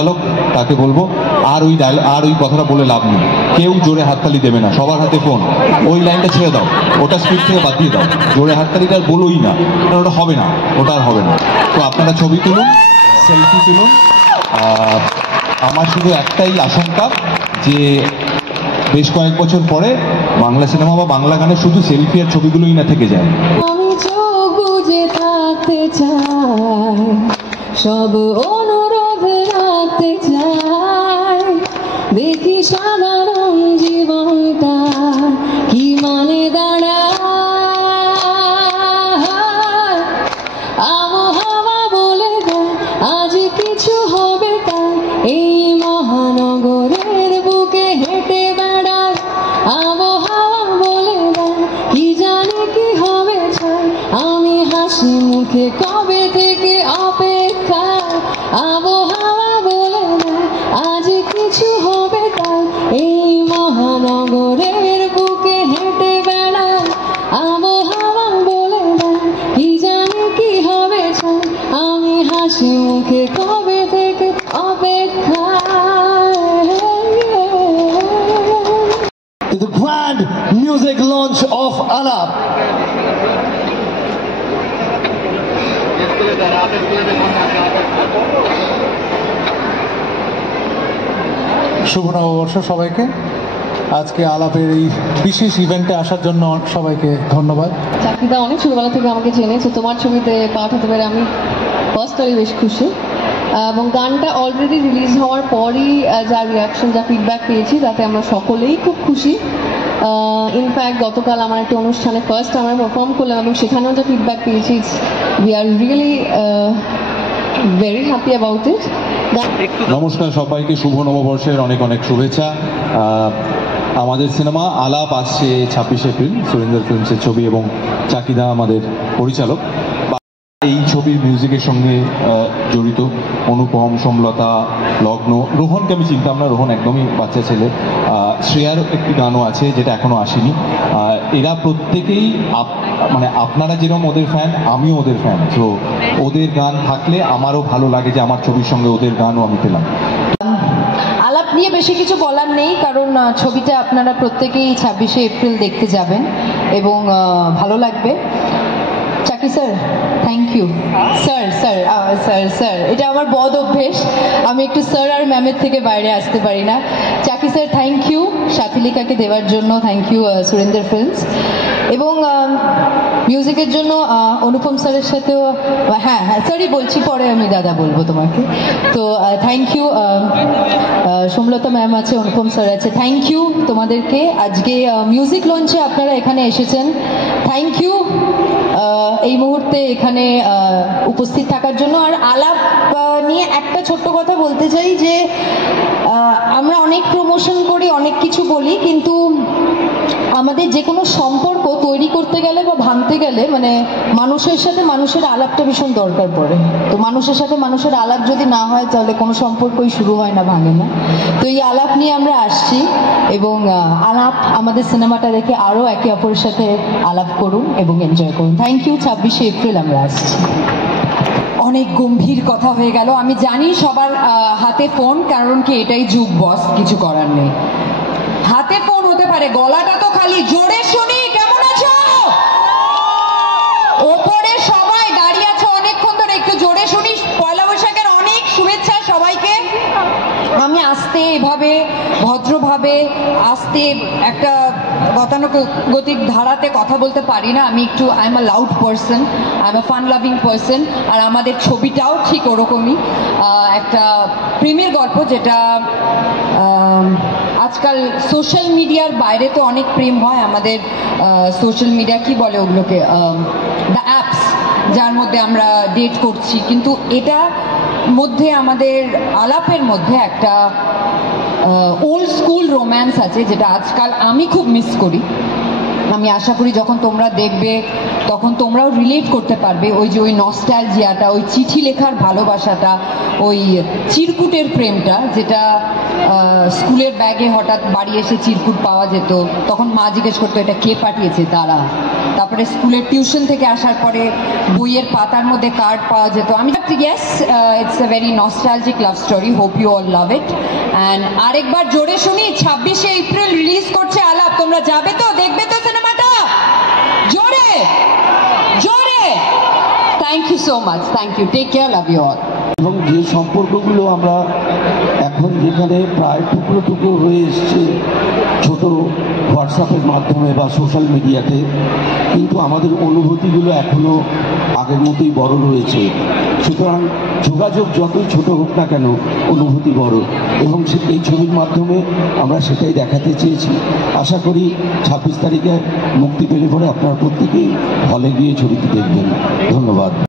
পরিচালক, তাকে বলবো আর ওই কথাটা বলে লাভ নেই, কেউ জোরে হাততালি দেবে না, সবার হাতে ফোন, ওই লাইনটা ছেড়ে দাও, ওটা স্ক্রিপ্ট থেকে বাদ দিয়ে দাও, জোরে হাততালিটা আর বলোই না, ওটা হবে না, ওটা আর হবে না। তো আপনারা ছবি তুলুন, সেলফি তুলুন। আমার শুধু একটাই আশঙ্কা যে বেশ কয়েক বছর পরে বাংলা সিনেমা বা বাংলা গানে শুধু সেলফি আর ছবিগুলোই না থেকে যায়। আমি চোখ বুজে থাকতে চাই, সব অনুরোধ রাখতে চাই, দেখি সাধারণ জীবনটা কি মানে দাঁড়ায়। আবহাওয়া বলে দেয় আজ কিছু হবে তাই, এই মহানগরের বুকে হেঁটে বেড়ায়। আবহাওয়া বলে দেয় কি জানি কি হবে চাই, আমি হাসি মুখে কবে থেকে অপেক্ষায়। আবহাওয়া বলে দেয় আজ কিছু হবে তাই, এই মহানগরের বুকে হেঁটে বেড়ায়। আবহাওয়া বলে দেয় কি জানি কি হবে চাই, আমি হাসি মুখে কবে থেকে অপেক্ষায়। The grand music launch of Alap. শুভ নববর্ষ সবাইকে। আজকে আলাপের এই বিশেষ ইভেন্টে আসার জন্য সবাইকে ধন্যবাদ। চাকরিদা অনেক ছোটবেলা থেকে আমাকে চেনেছে, তোমার ছবিতে পাঠ হতে পারে আমি পার্সোনালি বেশ খুশি। এবং গানটা অলরেডি রিলিজ হওয়ার পরই যা রিয়াকশন, যা ফিডব্যাক পেয়েছি তাতে আমরা সকলেই খুব খুশি। ইনফ্যাক্ট গতকাল আমার একটা অনুষ্ঠানে ফার্স্ট আমরা পারফর্ম করলাম এবং সেখানেও যে ফিডব্যাক পেয়েছি, we are really very happy about it. নমস্কার সবাইকে, শুভ নববর্ষের অনেক অনেক শুভেচ্ছা। আমাদের সিনেমা আলাপ আসছে 26 এপ্রিল, সুরেন্দ্র ফিল্মসের ছবি এবং চাকিদা আমাদের পরিচালক। এই ছবির মিউজিকের সঙ্গে জড়িত অনুপম, সমলতা, লগ্ন, রোহনকে আমি চিনতাম না, রোহন একদমই বাচ্চা ছেলে। শ্রেয়ার একটি গানও আছে যেটা এখনো আসেনি। এরা প্রত্যেকেই মানে আপনারা যেরকম ওদের ফ্যান, আমিও ওদের ফ্যান। তো ওদের গান থাকলে আমারও ভালো লাগে যে আমার ছবির সঙ্গে ওদের গানও আমি পেলাম। আলাপ নিয়ে বেশি কিছু বলার নেই, কারণ ছবিটা আপনারা প্রত্যেকেই 26 এপ্রিল দেখতে যাবেন এবং ভালো লাগবে। চাকি sir, thank you. Sir sir sir sir এটা আমার বদ অভ্যেস, আমি একটু স্যার আর ম্যামের থেকে বাইরে আসতে পারি না। চাকি স্যার থ্যাংক ইউ সাথিলিকাকে দেওয়ার জন্য, থ্যাংক ইউ সুরেন্দ্র ফিল্মস। এবং মিউজিকের জন্য অনুপম স্যারের সাথেও, হ্যাঁ হ্যাঁ স্যারই বলছি, পরে আমি দাদা বলবো তোমাকে। তো থ্যাংক ইউ। সমলতা ম্যাম আছে, অনুপম স্যার আছে, থ্যাংক ইউ তোমাদেরকে। আজকে মিউজিক লঞ্চে আপনারা এখানে এসেছেন, থ্যাংক ইউ এই মুহূর্তে এখানে উপস্থিত থাকার জন্য। আর আলাপ নিয়ে একটা ছোট্ট কথা বলতে চাই যে আমরা অনেক প্রমোশন করি, অনেক কিছু বলি, কিন্তু আমাদের যে কোনো সম্পর্ক তৈরি করতে গেলে বা ভাঙতে গেলে মানে মানুষের সাথে মানুষের আলাপটা ভীষণ দরকার পড়ে। তো মানুষের সাথে মানুষের আলাপ যদি না হয় তাহলে কোনো সম্পর্কই শুরু হয় না, ভাঙে না। তো এই আলাপ নিয়ে আমরা আসছি এবং আলাপ আমাদের সিনেমাটা দেখে আরও একে অপরের সাথে আলাপ করুন এবং এনজয় করুন। Thank you. 26 এপ্রিল আমরা আসছি। অনেক গম্ভীর কথা হয়ে গেল, আমি জানি সবার হাতে ফোন, কারণ কি এটাই যুগ বস, কিছু করার নেই। হাতে ফোন হতে পারে, গলাটা তো খালি, জোরে শুনি। কেমন আছো? ওপরে সবাই দাঁড়িয়ে আছো অনেকক্ষণ ধরে, একটু জোরে শুনি। পয়লা বৈশাখের অনেক শুভেচ্ছা সবাইকে। আমি আস্তে এভাবে ভদ্রভাবে আস্তে একটা গতানুগতিক ধারাতে কথা বলতে পারি না। আমি একটু I am a loud person, I am a fun loving person. আর আমাদের ছবিটাও ঠিক ওরকমই একটা প্রেমের গল্প, যেটা আজকাল সোশ্যাল মিডিয়ার বাইরে তো অনেক প্রেম হয়। আমাদের সোশ্যাল মিডিয়া কি বলে ওগুলোকে, দ্য অ্যাপস, যার মধ্যে আমরা ডেট করছি, কিন্তু এটা মধ্যে আমাদের আলাপের মধ্যে একটা ওল্ড স্কুল রোম্যান্স আছে, যেটা আজকাল আমি খুব মিস করি। আমি আশা করি যখন তোমরা দেখবে তখন তোমরাও রিলেট করতে পারবে। ওই যে ওই নস্টালজিয়াটা, ওই চিঠি লেখার ভালোবাসাটা, ওই চিরকুটের প্রেমটা, যেটা স্কুলের ব্যাগে হঠাৎ বাড়ি এসে চিরকুট পাওয়া যেত, তখন মা জিজ্ঞেস করতো এটা কে পাঠিয়েছে, তারা। তারপরে স্কুলের টিউশন থেকে আসার পরে বইয়ের পাতার মধ্যে কার্ড পাওয়া যেত। আমি yes, it's a very nostalgic love story, hope you all love it. And আরেকবার জোরে শুনি, 26শে এপ্রিল রিলিজ করছে আলাপ, তোমরা যাবে তো, দেখবে তো সিনেমাটা? জোরে জোরে। Thank you so much, thank you, take care, love you all. এবং যে সম্পর্কগুলো আমরা এখন যেখানে প্রায় টুকরো টুকরো হয়ে এসছে ছোট হোয়াটসঅ্যাপের মাধ্যমে বা সোশ্যাল মিডিয়াতে, কিন্তু আমাদের অনুভূতিগুলো এখনও আগের মতোই বড় রয়েছে। সুতরাং যোগাযোগ যতই ছোট হোক না কেন, অনুভূতি বড়, এবং এই ছবির মাধ্যমে আমরা সেটাই দেখাতে চেয়েছি। আশা করি 26 তারিখে মুক্তি পেলে পরে আপনারা প্রত্যেকেই হলে গিয়ে ছবিটি দেখবেন। ধন্যবাদ।